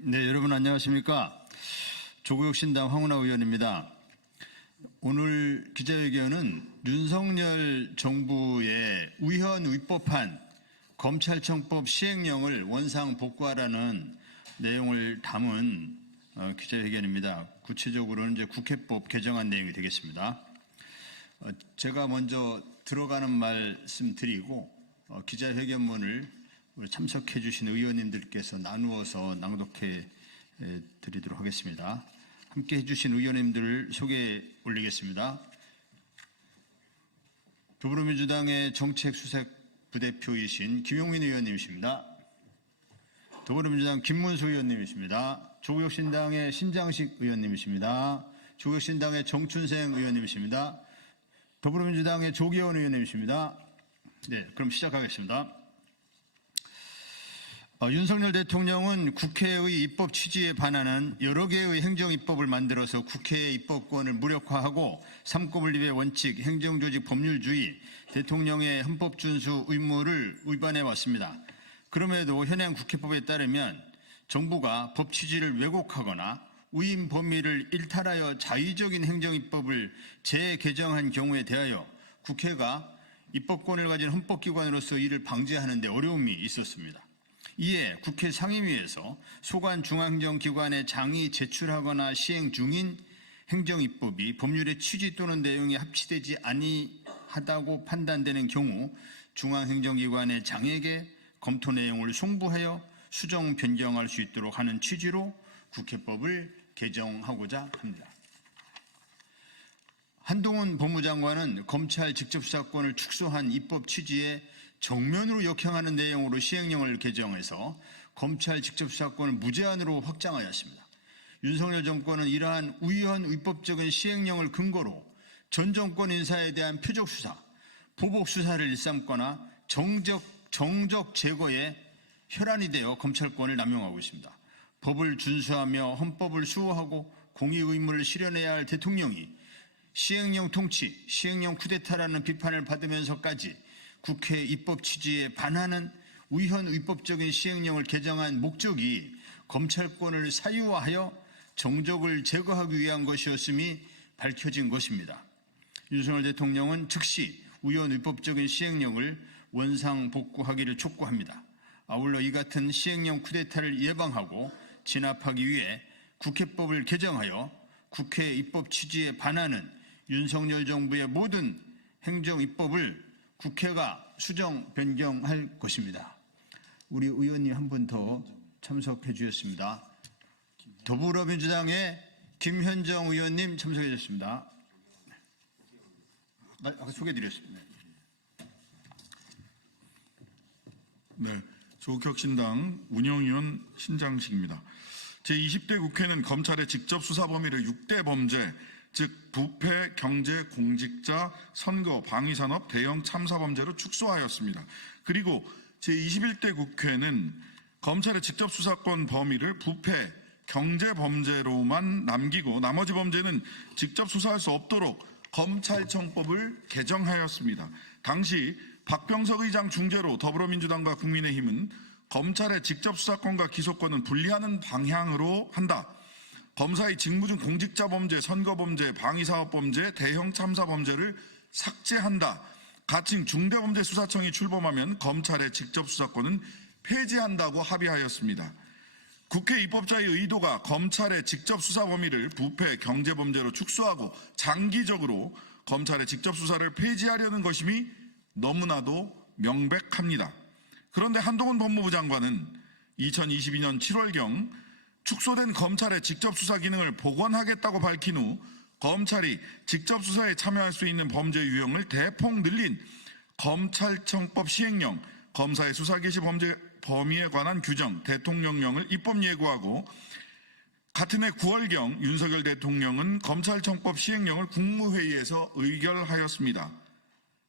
네, 여러분 안녕하십니까? 조국혁 신당 황운하 의원입니다. 오늘 기자회견은 윤석열 정부의 우현 위법한 검찰청법 시행령을 원상 복구하라는 내용을 담은 기자회견입니다. 구체적으로는 이제 국회법 개정안 내용이 되겠습니다. 제가 먼저 들어가는 말씀 드리고 기자회견문을 참석해 주신 의원님들께서 나누어서 낭독해 드리도록 하겠습니다. 함께 해주신 의원님들을 소개 올리겠습니다. 더불어민주당의 정책수석부대표이신 김용민 의원님이십니다. 더불어민주당 김문수 의원님이십니다. 조국혁신당의 신장식 의원님이십니다. 조국혁신당의 정춘생 의원님이십니다. 더불어민주당의 조계원 의원님이십니다. 네, 그럼 시작하겠습니다. 윤석열 대통령은 국회의 입법 취지에 반하는 여러 개의 행정입법을 만들어서 국회의 입법권을 무력화하고 삼권분립의 원칙, 행정조직 법률주의, 대통령의 헌법준수 의무를 위반해 왔습니다. 그럼에도 현행 국회법에 따르면 정부가 법 취지를 왜곡하거나 위임 범위를 일탈하여 자의적인 행정입법을 재개정한 경우에 대하여 국회가 입법권을 가진 헌법기관으로서 이를 방지하는 데 어려움이 있었습니다. 이에 국회 상임위에서 소관 중앙행정기관에 장이 제출하거나 시행 중인 행정입법이 법률의 취지 또는 내용에 합치되지 아니하다고 판단되는 경우 중앙행정기관의 장에게 검토 내용을 송부하여 수정 변경할 수 있도록 하는 취지로 국회법을 개정하고자 합니다. 한동훈 법무장관은 검찰 직접수사권을 축소한 입법 취지에 정면으로 역행하는 내용으로 시행령을 개정해서 검찰 직접수사권을 무제한으로 확장하였습니다. 윤석열 정권은 이러한 우연 위법적인 시행령을 근거로 전 정권 인사에 대한 표적수사, 보복수사를 일삼거나 정적 제거에 혈안이 되어 검찰권을 남용하고 있습니다. 법을 준수하며 헌법을 수호하고 공의 의무를 실현해야 할 대통령이 시행령 통치, 시행령 쿠데타라는 비판을 받으면서까지 국회 입법 취지에 반하는 우현 위법적인 시행령을 개정한 목적이 검찰권을 사유화하여 정적을 제거하기 위한 것이었음이 밝혀진 것입니다. 윤석열 대통령은 즉시 우현 위법적인 시행령을 원상 복구하기를 촉구합니다. 아울러 이 같은 시행령 쿠데타를 예방하고 진압하기 위해 국회법을 개정하여 국회 입법 취지에 반하는 윤석열 정부의 모든 행정 입법을 국회가 수정 변경할 것입니다. 우리 의원님 한 분 더 참석해 주셨습니다. 더불어민주당의 김현정 의원님 참석해 주셨습니다. 아까 소개해 드렸습니다. 네, 조국혁신당 운영위원 신장식입니다. 제20대 국회는 검찰의 직접 수사 범위를 6대 범죄, 즉 부패, 경제, 공직자, 선거, 방위산업, 대형 참사 범죄로 축소하였습니다. 그리고 제21대 국회는 검찰의 직접 수사권 범위를 부패, 경제 범죄로만 남기고 나머지 범죄는 직접 수사할 수 없도록 검찰청법을 개정하였습니다. 당시 박병석 의장 중재로 더불어민주당과 국민의힘은 검찰의 직접 수사권과 기소권은 분리하는 방향으로 한다. 검사의 직무 중 공직자 범죄, 선거 범죄, 방위사업 범죄, 대형 참사 범죄를 삭제한다. 가칭 중대범죄수사청이 출범하면 검찰의 직접 수사권은 폐지한다고 합의하였습니다. 국회 입법자의 의도가 검찰의 직접 수사 범위를 부패, 경제 범죄로 축소하고 장기적으로 검찰의 직접 수사를 폐지하려는 것임이 너무나도 명백합니다. 그런데 한동훈 법무부 장관은 2022년 7월경 축소된 검찰의 직접 수사 기능을 복원하겠다고 밝힌 후 검찰이 직접 수사에 참여할 수 있는 범죄 유형을 대폭 늘린 검찰청법 시행령, 검사의 수사 개시 범죄 범위에 관한 규정, 대통령령을 입법 예고하고 같은 해 9월경 윤석열 대통령은 검찰청법 시행령을 국무회의에서 의결하였습니다.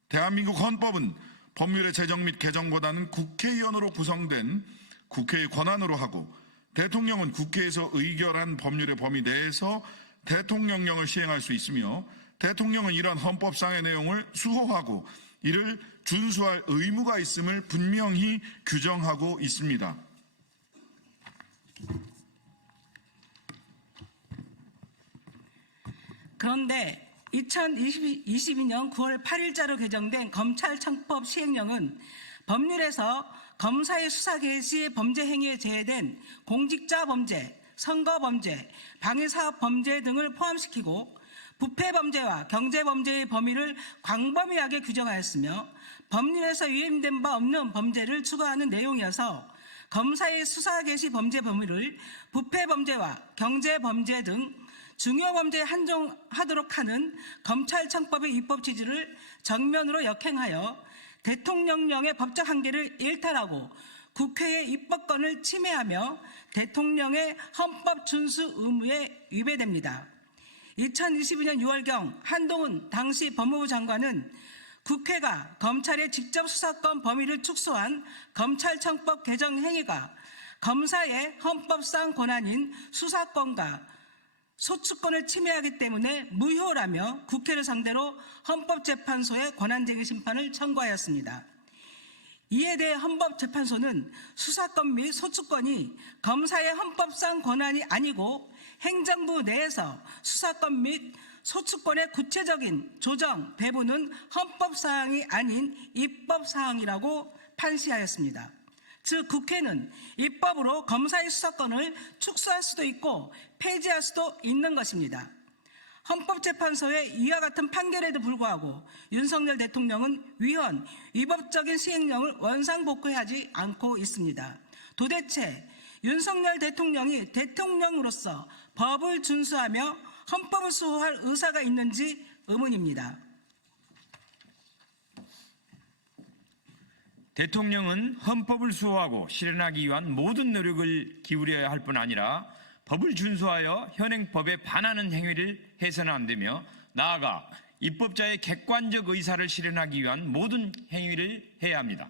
대한민국 헌법은 법률의 제정 및 개정보다는 국회의원으로 구성된 국회의 권한으로 하고 대통령은 국회에서 의결한 법률의 범위 내에서 대통령령을 시행할 수 있으며 대통령은 이러한 헌법상의 내용을 수호하고 이를 준수할 의무가 있음을 분명히 규정하고 있습니다. 그런데 2022년 9월 8일자로 개정된 검찰청법 시행령은 법률에서 검사의 수사 개시 범죄 행위에 제외된 공직자 범죄, 선거 범죄, 방위사업 범죄 등을 포함시키고 부패 범죄와 경제 범죄의 범위를 광범위하게 규정하였으며 법률에서 위임된 바 없는 범죄를 추가하는 내용이어서 검사의 수사 개시 범죄 범위를 부패 범죄와 경제 범죄 등 중요 범죄에 한정하도록 하는 검찰청법의 입법 취지를 정면으로 역행하여 대통령령의 법적 한계를 일탈하고 국회의 입법권을 침해하며 대통령의 헌법 준수 의무에 위배됩니다. 2022년 6월경 한동훈 당시 법무부 장관은 국회가 검찰의 직접 수사권 범위를 축소한 검찰청법 개정 행위가 검사의 헌법상 권한인 수사권과 소추권을 침해하기 때문에 무효라며 국회를 상대로 헌법재판소에 권한쟁의 심판을 청구하였습니다. 이에 대해 헌법재판소는 수사권 및 소추권이 검사의 헌법상 권한이 아니고 행정부 내에서 수사권 및 소추권의 구체적인 조정, 배분은 헌법사항이 아닌 입법사항이라고 판시하였습니다. 즉 국회는 입법으로 검사의 수사권을 축소할 수도 있고 폐지할 수도 있는 것입니다. 헌법재판소의 이와 같은 판결에도 불구하고 윤석열 대통령은 위헌, 위법적인 시행령을 원상복구하지 않고 있습니다. 도대체 윤석열 대통령이 대통령으로서 법을 준수하며 헌법을 수호할 의사가 있는지 의문입니다. 대통령은 헌법을 수호하고 실현하기 위한 모든 노력을 기울여야 할 뿐 아니라 법을 준수하여 현행법에 반하는 행위를 해서는 안 되며 나아가 입법자의 객관적 의사를 실현하기 위한 모든 행위를 해야 합니다.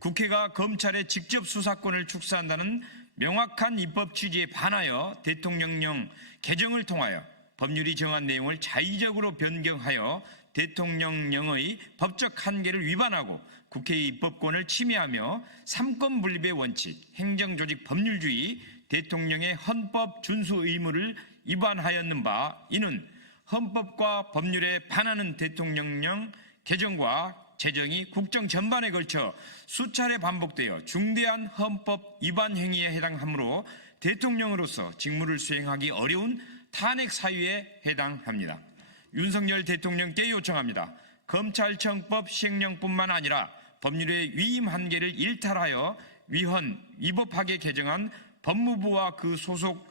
국회가 검찰의 직접 수사권을 축소한다는 명확한 입법 취지에 반하여 대통령령 개정을 통하여 법률이 정한 내용을 자의적으로 변경하여 대통령령의 법적 한계를 위반하고 국회의 입법권을 침해하며 삼권 분립의 원칙, 행정조직 법률주의, 대통령의 헌법 준수 의무를 위반하였는 바 이는 헌법과 법률에 반하는 대통령령 개정과 제정이 국정 전반에 걸쳐 수차례 반복되어 중대한 헌법 위반 행위에 해당하므로 대통령으로서 직무를 수행하기 어려운 탄핵 사유에 해당합니다. 윤석열 대통령께 요청합니다. 검찰청법 시행령뿐만 아니라 법률의 위임 한계를 일탈하여 위헌, 위법하게 개정한 법무부와 그 소속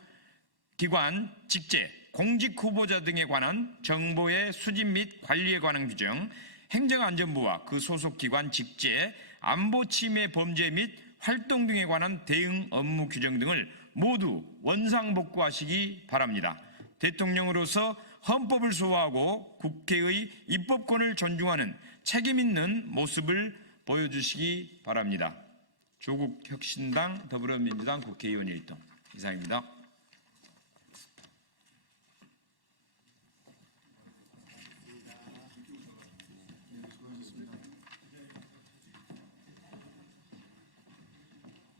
기관, 직제, 공직 후보자 등에 관한 정보의 수집 및 관리에 관한 규정, 행정안전부와 그 소속 기관 직제, 안보 침해 범죄 및 활동 등에 관한 대응 업무 규정 등을 모두 원상복구하시기 바랍니다. 대통령으로서 헌법을 수호하고 국회의 입법권을 존중하는 책임 있는 모습을 보여주시기 바랍니다. 조국혁신당 더불어민주당 국회의원 일동 이상입니다.